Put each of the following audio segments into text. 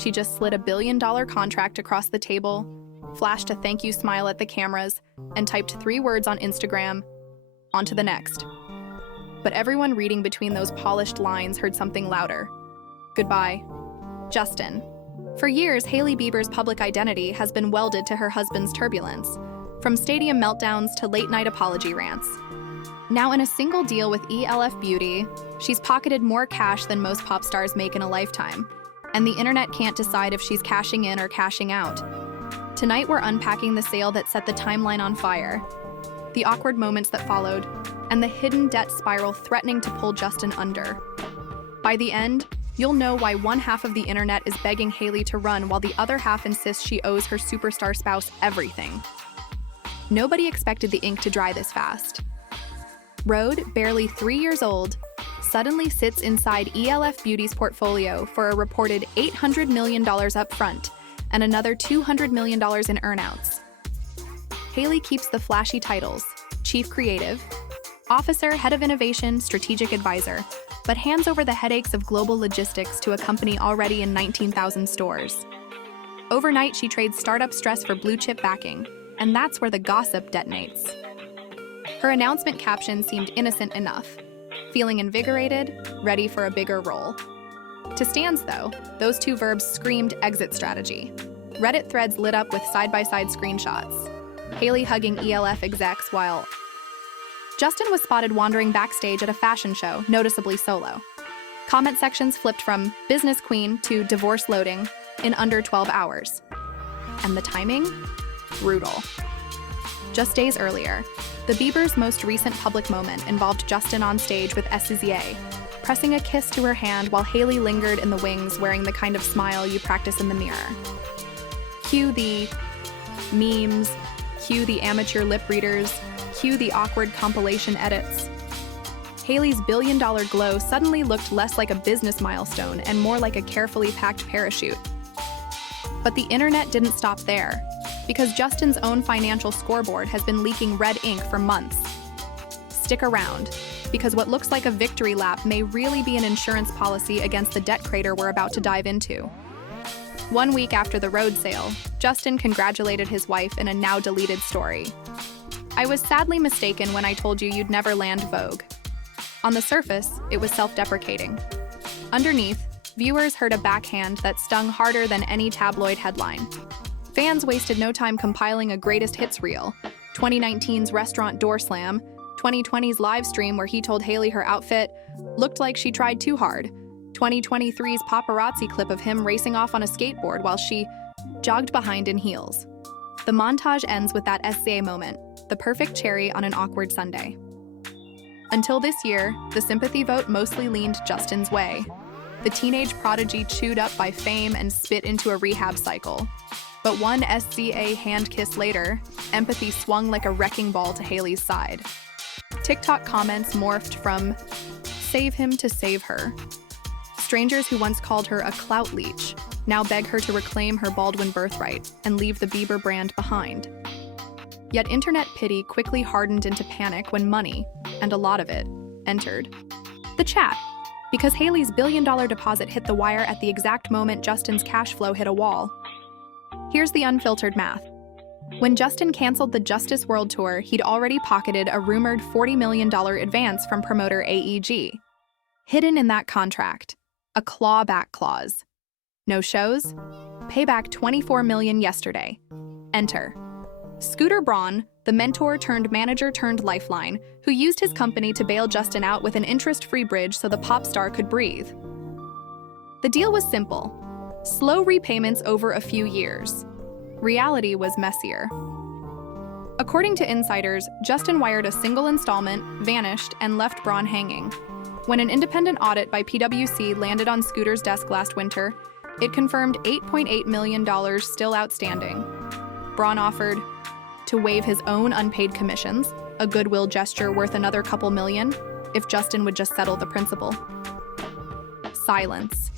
She just slid a billion-dollar contract across the table, flashed a thank you smile at the cameras, and typed 3 words on Instagram, "On to the next." But everyone reading between those polished lines heard something louder. Goodbye, Justin. For years, Hailey Bieber's public identity has been welded to her husband's turbulence, from stadium meltdowns to late-night apology rants. Now in a single deal with e.l.f. Beauty, she's pocketed more cash than most pop stars make in a lifetime, and the internet can't decide if she's cashing in or cashing out. Tonight we're unpacking the sale that set the timeline on fire, the awkward moments that followed, and the hidden debt spiral threatening to pull Justin under. By the end, you'll know why one half of the internet is begging Hailey to run while the other half insists she owes her superstar spouse everything. Nobody expected the ink to dry this fast. Rhode, barely 3 years old, suddenly sits inside e.l.f. Beauty's portfolio for a reported $800 million up front and another $200 million in earnouts. Hailey keeps the flashy titles, Chief Creative Officer, Head of Innovation, Strategic Advisor, but hands over the headaches of global logistics to a company already in 19,000 stores. Overnight, she trades startup stress for blue-chip backing, and that's where the gossip detonates. Her announcement caption seemed innocent enough, feeling invigorated, ready for a bigger role. To Stans, though, those 2 verbs screamed exit strategy. Reddit threads lit up with side-by-side screenshots. Hailey hugging e.l.f. execs while Justin was spotted wandering backstage at a fashion show, noticeably solo. Comment sections flipped from business queen to divorce loading in under 12 hours. And the timing? Brutal. Just days earlier, the Bieber's most recent public moment involved Justin on stage with SZA, pressing a kiss to her hand while Hailey lingered in the wings wearing the kind of smile you practice in the mirror. Cue the memes, cue the amateur lip readers, cue the awkward compilation edits. Hailey's billion-dollar glow suddenly looked less like a business milestone and more like a carefully packed parachute. But the internet didn't stop there, because Justin's own financial scoreboard has been leaking red ink for months. Stick around, because what looks like a victory lap may really be an insurance policy against the debt crater we're about to dive into. 1 week after the Rhode sale, Justin congratulated his wife in a now-deleted story. "I was sadly mistaken when I told you you'd never land Vogue." On the surface, it was self-deprecating. Underneath, viewers heard a backhand that stung harder than any tabloid headline. Fans wasted no time compiling a greatest hits reel, 2019's restaurant door slam, 2020's live stream where he told Hailey her outfit looked like she tried too hard, 2023's paparazzi clip of him racing off on a skateboard while she jogged behind in heels. The montage ends with that SZA moment, the perfect cherry on an awkward Sunday. Until this year, the sympathy vote mostly leaned Justin's way. The teenage prodigy chewed up by fame and spit into a rehab cycle. But one SZA hand kiss later, empathy swung like a wrecking ball to Hailey's side. TikTok comments morphed from "save him" to "save her." Strangers who once called her a clout leech now beg her to reclaim her Baldwin birthright and leave the Bieber brand behind. Yet internet pity quickly hardened into panic when money, and a lot of it, entered the chat, because Hailey's billion-dollar deposit hit the wire at the exact moment Justin's cash flow hit a wall. Here's the unfiltered math. When Justin canceled the Justice World Tour, he'd already pocketed a rumored $40 million advance from promoter AEG. Hidden in that contract, a clawback clause. No shows? Pay back $24 million yesterday. Enter Scooter Braun, the mentor turned manager turned lifeline, who used his company to bail Justin out with an interest-free bridge so the pop star could breathe. The deal was simple. Slow repayments over a few years. Reality was messier. According to insiders, Justin wired a single installment, vanished, and left Braun hanging. When an independent audit by PwC landed on Scooter's desk last winter, it confirmed $8.8 million still outstanding. Braun offered to waive his own unpaid commissions, a goodwill gesture worth another couple million, if Justin would just settle the principal. Silence.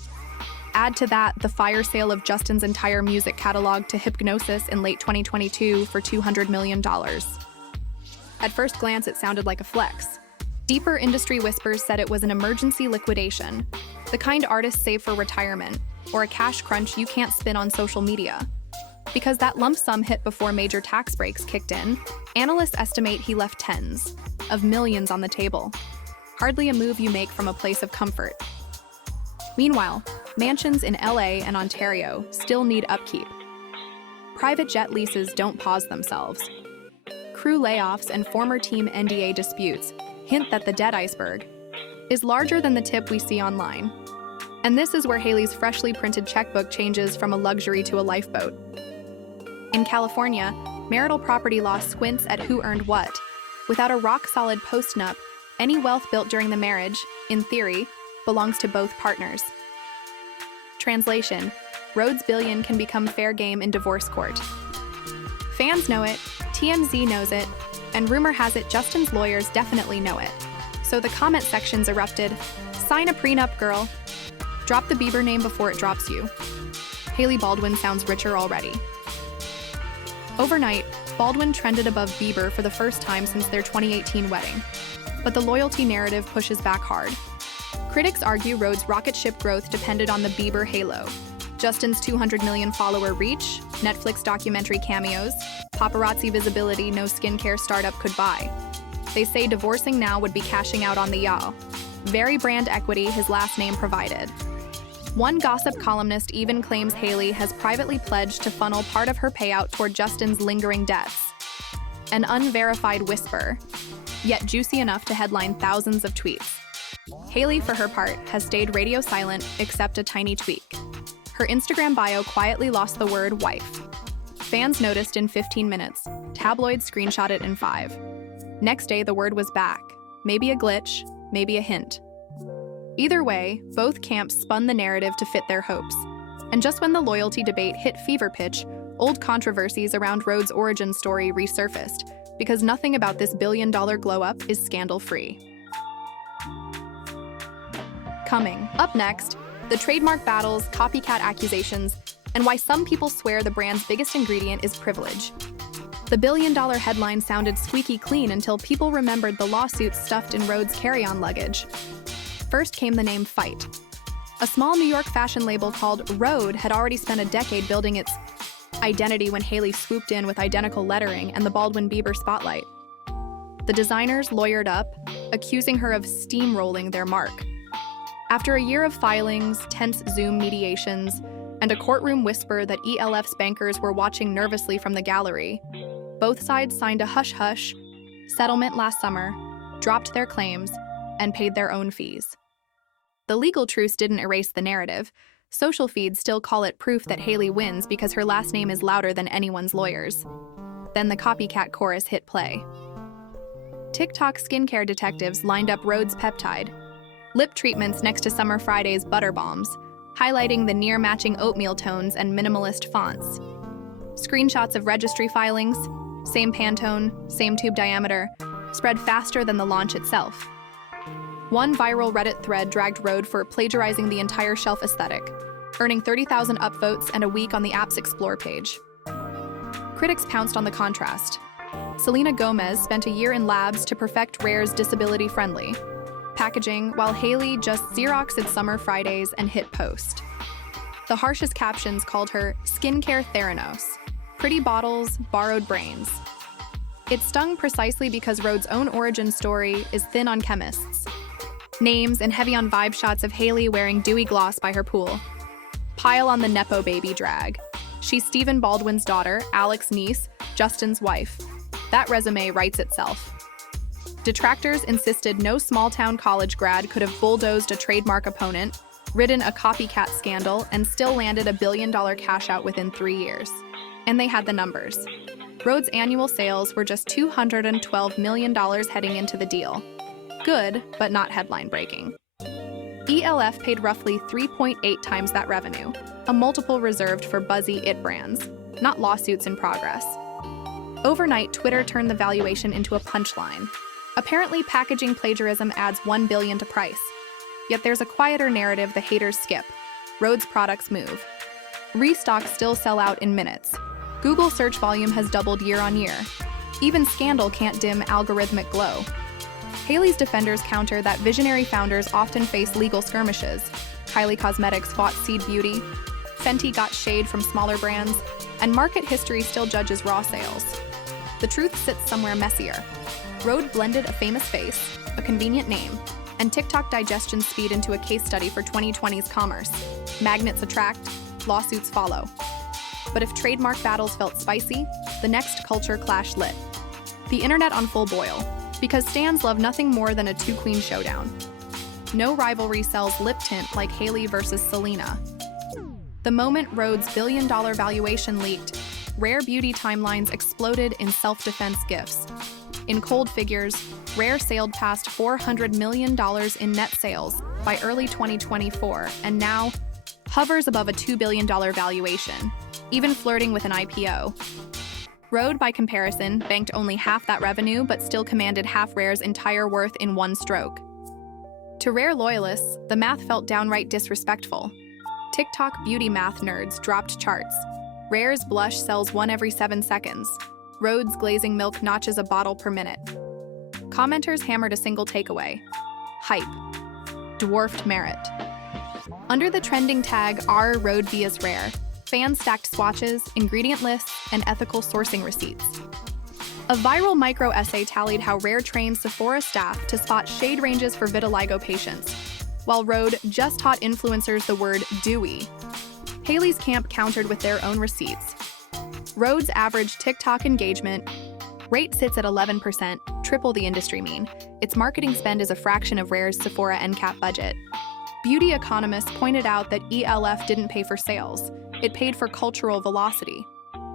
Add to that the fire sale of Justin's entire music catalog to Hypnosis in late 2022 for $200 million. At first glance, it sounded like a flex. Deeper industry whispers said it was an emergency liquidation, the kind artists save for retirement, or a cash crunch you can't spin on social media. Because that lump sum hit before major tax breaks kicked in, analysts estimate he left tens of millions on the table. Hardly a move you make from a place of comfort. Meanwhile, mansions in LA and Ontario still need upkeep. Private jet leases don't pause themselves. Crew layoffs and former team NDA disputes hint that the debt iceberg is larger than the tip we see online. And this is where Hailey's freshly printed checkbook changes from a luxury to a lifeboat. In California, marital property law squints at who earned what. Without a rock-solid post-nup, any wealth built during the marriage, in theory, belongs to both partners. Translation: Rhodes' billion can become fair game in divorce court. Fans know it, TMZ knows it, and rumor has it Justin's lawyers definitely know it. So the comment sections erupted, "Sign a prenup, girl. Drop the Bieber name before it drops you." Hailey Baldwin sounds richer already. Overnight, Baldwin trended above Bieber for the first time since their 2018 wedding. But the loyalty narrative pushes back hard. Critics argue Rhodes' rocket ship growth depended on the Bieber halo. Justin's 200 million follower reach, Netflix documentary cameos, paparazzi visibility no skincare startup could buy. They say divorcing now would be cashing out on the e.l.f. very brand equity his last name provided. One gossip columnist even claims Hailey has privately pledged to funnel part of her payout toward Justin's lingering debts. An unverified whisper, yet juicy enough to headline thousands of tweets. Hailey, for her part, has stayed radio silent except a tiny tweak. Her Instagram bio quietly lost the word wife. Fans noticed in 15 minutes. Tabloids screenshot it in 5. Next day, the word was back. Maybe a glitch, maybe a hint. Either way, both camps spun the narrative to fit their hopes. And just when the loyalty debate hit fever pitch, old controversies around Rhodes' origin story resurfaced, because nothing about this billion-dollar glow-up is scandal-free. Coming up next, the trademark battles, copycat accusations, and why some people swear the brand's biggest ingredient is privilege. The billion-dollar headline sounded squeaky clean until people remembered the lawsuits stuffed in Rhodes' carry-on luggage. First came the name Fight. A small New York fashion label called Rhode had already spent a decade building its identity when Hailey swooped in with identical lettering and the Baldwin Bieber spotlight. The designers lawyered up, accusing her of steamrolling their mark. After a year of filings, tense Zoom mediations, and a courtroom whisper that e.l.f.'s bankers were watching nervously from the gallery, both sides signed a hush-hush settlement last summer, dropped their claims, and paid their own fees. The legal truce didn't erase the narrative. Social feeds still call it proof that Hailey wins because her last name is louder than anyone's lawyers. Then the copycat chorus hit play. TikTok skincare detectives lined up Rhodes' peptide, lip treatments next to Summer Friday's butter bombs, highlighting the near-matching oatmeal tones and minimalist fonts. Screenshots of registry filings, same Pantone, same tube diameter, spread faster than the launch itself. One viral Reddit thread dragged Rhodes for plagiarizing the entire shelf aesthetic, earning 30,000 upvotes and a week on the app's Explore page. Critics pounced on the contrast. Selena Gomez spent a year in labs to perfect Rare's disability-friendly packaging, while Hailey just Xeroxed Summer Fridays and hit post. The harshest captions called her skincare Theranos, pretty bottles, borrowed brains. It stung precisely because Rhodes' own origin story is thin on chemists. Names and heavy on vibe shots of Hailey wearing dewy gloss by her pool. Pile on the Nepo baby drag. She's Stephen Baldwin's daughter, Alex's niece, Justin's wife. That resume writes itself. Detractors insisted no small-town college grad could have bulldozed a trademark opponent, ridden a copycat scandal, and still landed a billion-dollar cash-out within 3 years. And they had the numbers. Rhodes' annual sales were just $212 million heading into the deal. Good, but not headline-breaking. e.l.f. paid roughly 3.8 times that revenue, a multiple reserved for buzzy it brands, not lawsuits in progress. Overnight, Twitter turned the valuation into a punchline. Apparently, packaging plagiarism adds $1 billion to price. Yet there's a quieter narrative the haters skip. Rhodes' products move. Restocks still sell out in minutes. Google search volume has doubled year on year. Even scandal can't dim algorithmic glow. Hailey's defenders counter that visionary founders often face legal skirmishes, Kylie Cosmetics fought Seed Beauty, Fenty got shade from smaller brands, and market history still judges raw sales. The truth sits somewhere messier. Rhode blended a famous face, a convenient name, and TikTok digestion speed into a case study for 2020's commerce. Magnets attract, lawsuits follow. But if trademark battles felt spicy, the next culture clash lit. The internet on full boil, because stans love nothing more than a two-queen showdown. No rivalry sells lip tint like Hailey versus Selena. The moment Rhode's billion-dollar valuation leaked, rare beauty timelines exploded in self-defense gifts. In cold figures, Rare sailed past $400 million in net sales by early 2024 and now hovers above a $2 billion valuation, even flirting with an IPO. Rhode, by comparison, banked only half that revenue but still commanded half Rare's entire worth in one stroke. To Rare loyalists, the math felt downright disrespectful. TikTok beauty math nerds dropped charts. Rare's blush sells one every 7 seconds. Rhode's glazing milk notches a bottle per minute. Commenters hammered a single takeaway: hype. Dwarfed merit. Under the trending tag "Are Rhode be as Rare?", fans stacked swatches, ingredient lists, and ethical sourcing receipts. A viral micro-essay tallied how Rare trained Sephora staff to spot shade ranges for vitiligo patients, while Rhode just taught influencers the word dewy. Hailey's camp countered with their own receipts. Rhode's average TikTok engagement rate sits at 11%, triple the industry mean. Its marketing spend is a fraction of Rare's Sephora NCAP budget. Beauty economists pointed out that e.l.f. didn't pay for sales. It paid for cultural velocity.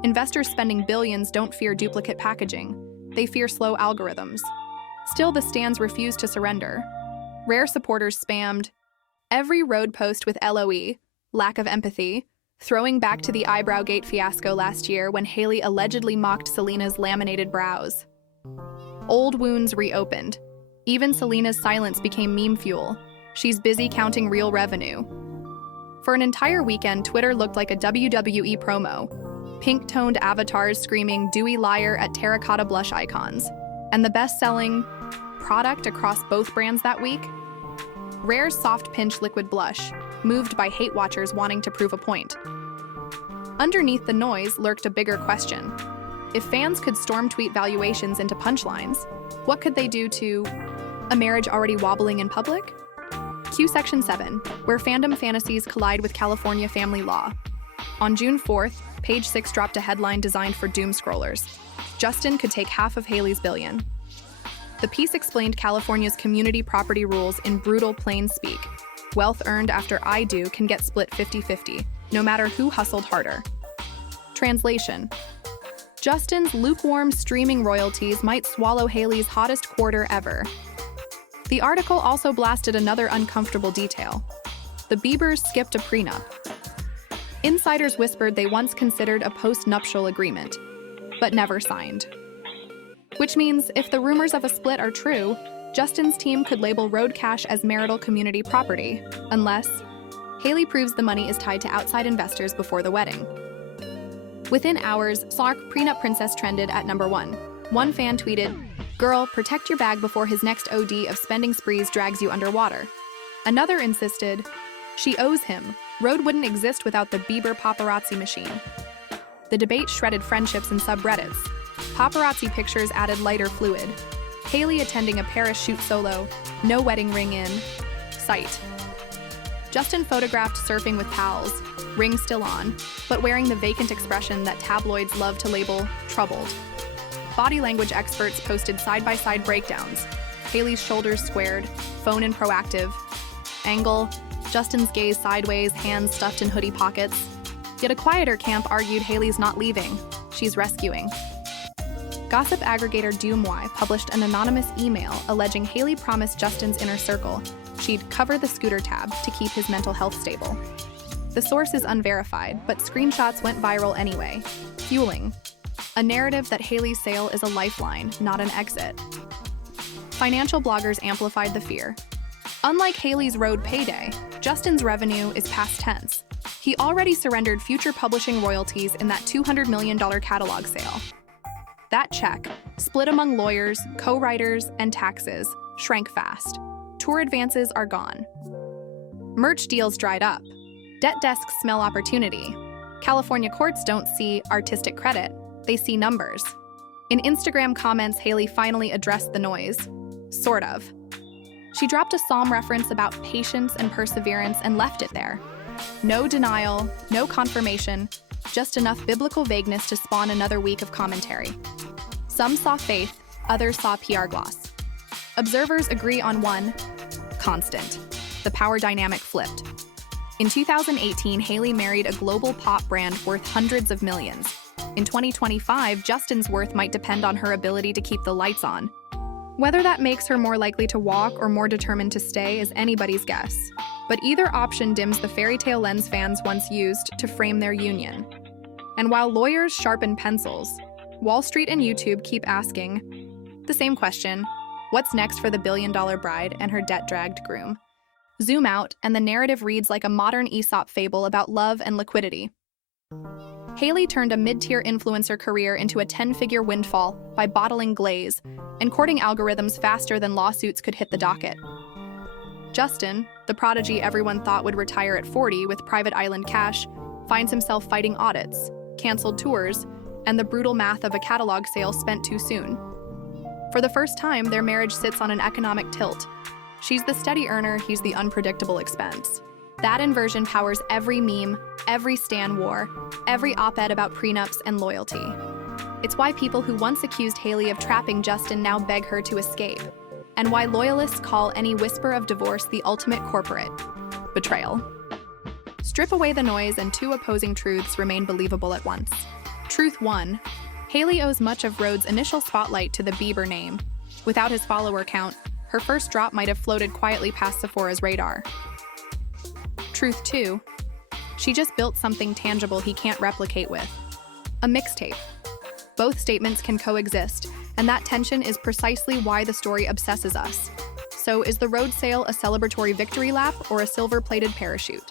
Investors spending billions don't fear duplicate packaging. They fear slow algorithms. Still, the stans refused to surrender. Rare supporters spammed every Rhode post with LOE, lack of empathy, throwing back to the Eyebrowgate fiasco last year when Hailey allegedly mocked Selena's laminated brows. Old wounds reopened. Even Selena's silence became meme fuel. She's busy counting real revenue. For an entire weekend, Twitter looked like a WWE promo. Pink-toned avatars screaming "Dewy liar" at terracotta blush icons. And the best-selling product across both brands that week? Rare's Soft Pinch Liquid Blush, moved by hate watchers wanting to prove a point. Underneath the noise lurked a bigger question. If fans could storm tweet valuations into punchlines, what could they do to a marriage already wobbling in public? Cue Section 7, where fandom fantasies collide with California family law. On June 4th, Page 6 dropped a headline designed for doom scrollers. Justin could take half of Hailey's billion. The piece explained California's community property rules in brutal plain speak. Wealth earned after I do can get split 50-50, no matter who hustled harder. Translation: Justin's lukewarm streaming royalties might swallow Hailey's hottest quarter ever. The article also blasted another uncomfortable detail. The Biebers skipped a prenup. Insiders whispered they once considered a post-nuptial agreement, but never signed. Which means, if the rumors of a split are true, Justin's team could label Rhode cash as marital community property, unless Hailey proves the money is tied to outside investors before the wedding. Within hours, Sark prenup princess trended at number 1. One fan tweeted, "Girl, protect your bag before his next OD of spending sprees drags you underwater." Another insisted, "She owes him. Rhode wouldn't exist without the Bieber paparazzi machine." The debate shredded friendships and subreddits. Paparazzi pictures added lighter fluid. Hailey attending a Paris shoot solo, no wedding ring in sight. Justin photographed surfing with pals, ring still on, but wearing the vacant expression that tabloids love to label troubled. Body language experts posted side-by-side breakdowns. Hailey's shoulders squared, phone in proactive angle, Justin's gaze sideways, hands stuffed in hoodie pockets. Yet a quieter camp argued Hailey's not leaving, she's rescuing. Gossip aggregator Doomwy published an anonymous email alleging Hailey promised Justin's inner circle she'd cover the scooter tab to keep his mental health stable. The source is unverified, but screenshots went viral anyway, fueling a narrative that Hailey's sale is a lifeline, not an exit. Financial bloggers amplified the fear. Unlike Hailey's Rhode payday, Justin's revenue is past tense. He already surrendered future publishing royalties in that $200 million catalog sale. That check, split among lawyers, co-writers, and taxes, shrank fast. Tour advances are gone. Merch deals dried up. Debt desks smell opportunity. California courts don't see artistic credit, they see numbers. In Instagram comments, Hailey finally addressed the noise. Sort of. She dropped a psalm reference about patience and perseverance and left it there. No denial, no confirmation, just enough biblical vagueness to spawn another week of commentary. Some saw faith, others saw PR gloss. Observers agree on one constant. The power dynamic flipped. In 2018, Hailey married a global pop brand worth hundreds of millions. In 2025, Justin's worth might depend on her ability to keep the lights on. Whether that makes her more likely to walk or more determined to stay is anybody's guess. But either option dims the fairy tale lens fans once used to frame their union. And while lawyers sharpen pencils, Wall Street and YouTube keep asking the same question: what's next for the billion-dollar bride and her debt-dragged groom? Zoom out, and the narrative reads like a modern Aesop fable about love and liquidity. Hailey turned a mid-tier influencer career into a 10-figure windfall by bottling glaze and courting algorithms faster than lawsuits could hit the docket. Justin, the prodigy everyone thought would retire at 40 with private island cash, finds himself fighting audits, canceled tours, and the brutal math of a catalog sale spent too soon. For the first time, their marriage sits on an economic tilt. She's the steady earner, he's the unpredictable expense. That inversion powers every meme, every stan war, every op-ed about prenups and loyalty. It's why people who once accused Hailey of trapping Justin now beg her to escape, and why loyalists call any whisper of divorce the ultimate corporate betrayal. Strip away the noise and two opposing truths remain believable at once. Truth 1. Hailey owes much of Rhode's initial spotlight to the Bieber name. Without his follower count, her first drop might have floated quietly past Sephora's radar. Truth 2. She just built something tangible he can't replicate with. A mixtape. Both statements can coexist, and that tension is precisely why the story obsesses us. So is the Rhode sale a celebratory victory lap or a silver-plated parachute?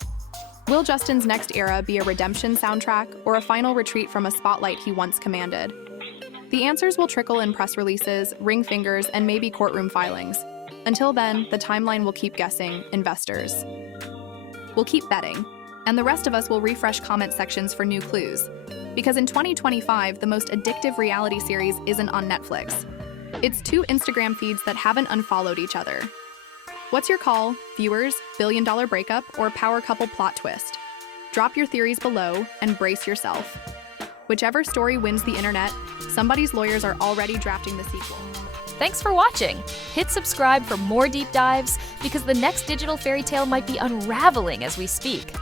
Will Justin's next era be a redemption soundtrack or a final retreat from a spotlight he once commanded? The answers will trickle in press releases, ring fingers, and maybe courtroom filings. Until then, the timeline will keep guessing, investors. We'll keep betting, and the rest of us will refresh comment sections for new clues. Because in 2025, the most addictive reality series isn't on Netflix. It's two Instagram feeds that haven't unfollowed each other. What's your call, viewers, billion-dollar breakup, or power couple plot twist? Drop your theories below and brace yourself. Whichever story wins the internet, somebody's lawyers are already drafting the sequel. Thanks for watching. Hit subscribe for more deep dives because the next digital fairy tale might be unraveling as we speak.